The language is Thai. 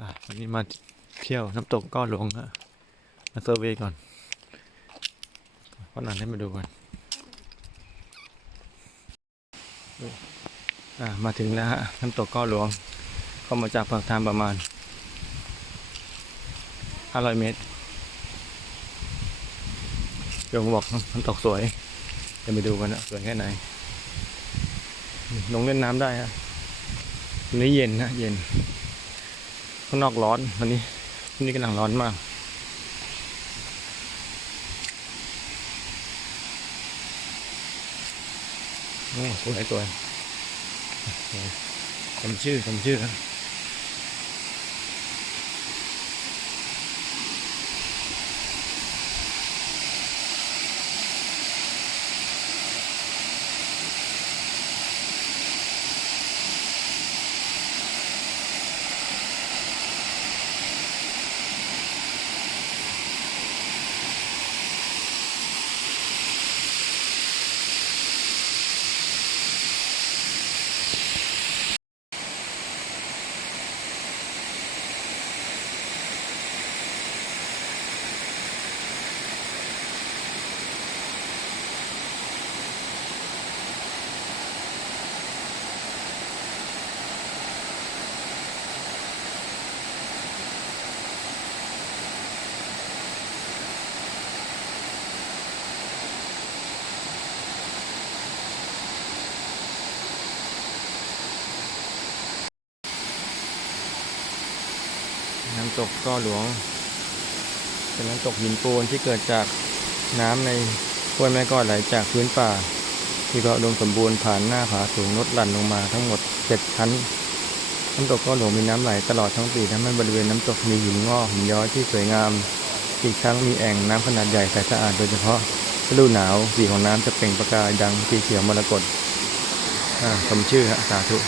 อะวันนี้มาเที่ยวน้ำตกก้อนหลวงฮะมาเซอร์เวย์ก่อนวันนั้นให้มาดูก่อนอะมาถึงแล้วฮะน้ำตกก้อนหลวง เข้ามาจากปากทางประมาณ500เมตรเดี๋ยมบอกน้ำตกสวยเดี๋ยวไปดูกันนะสวยแค่ไหนลงเล่นน้ำได้ฮะวันนี้เย็นนะเย็น ข้างนอกร้อนวันนี้วันนี้กำลังร้อนมากโอ้สวยสวยสวยจำชื่อจำชื่อ น้ำตกก้อหลวง เป็นน้ำตกหินปูนที่เกิดจากน้ำในห้วยแม่ก้อนไหลจากพื้นป่า ที่ก็อุดมสมบูรณ์ผ่านหน้าผาสูงลดหลั่นลงมาทั้งหมดเจ็ดชั้น น้ำตกก้อหลวงมีน้ำไหลตลอดทั้งปีทำให้บริเวณน้ำตกมีหินงอกหินย้อยที่สวยงาม อีกทั้งมีแอ่งน้ำขนาดใหญ่ใสสะอาดโดยเฉพาะฤดูหนาวสีของน้ำจะเปล่งประกายดังสีเขียวมรกตอ่าสมชื่อฮะสาธุ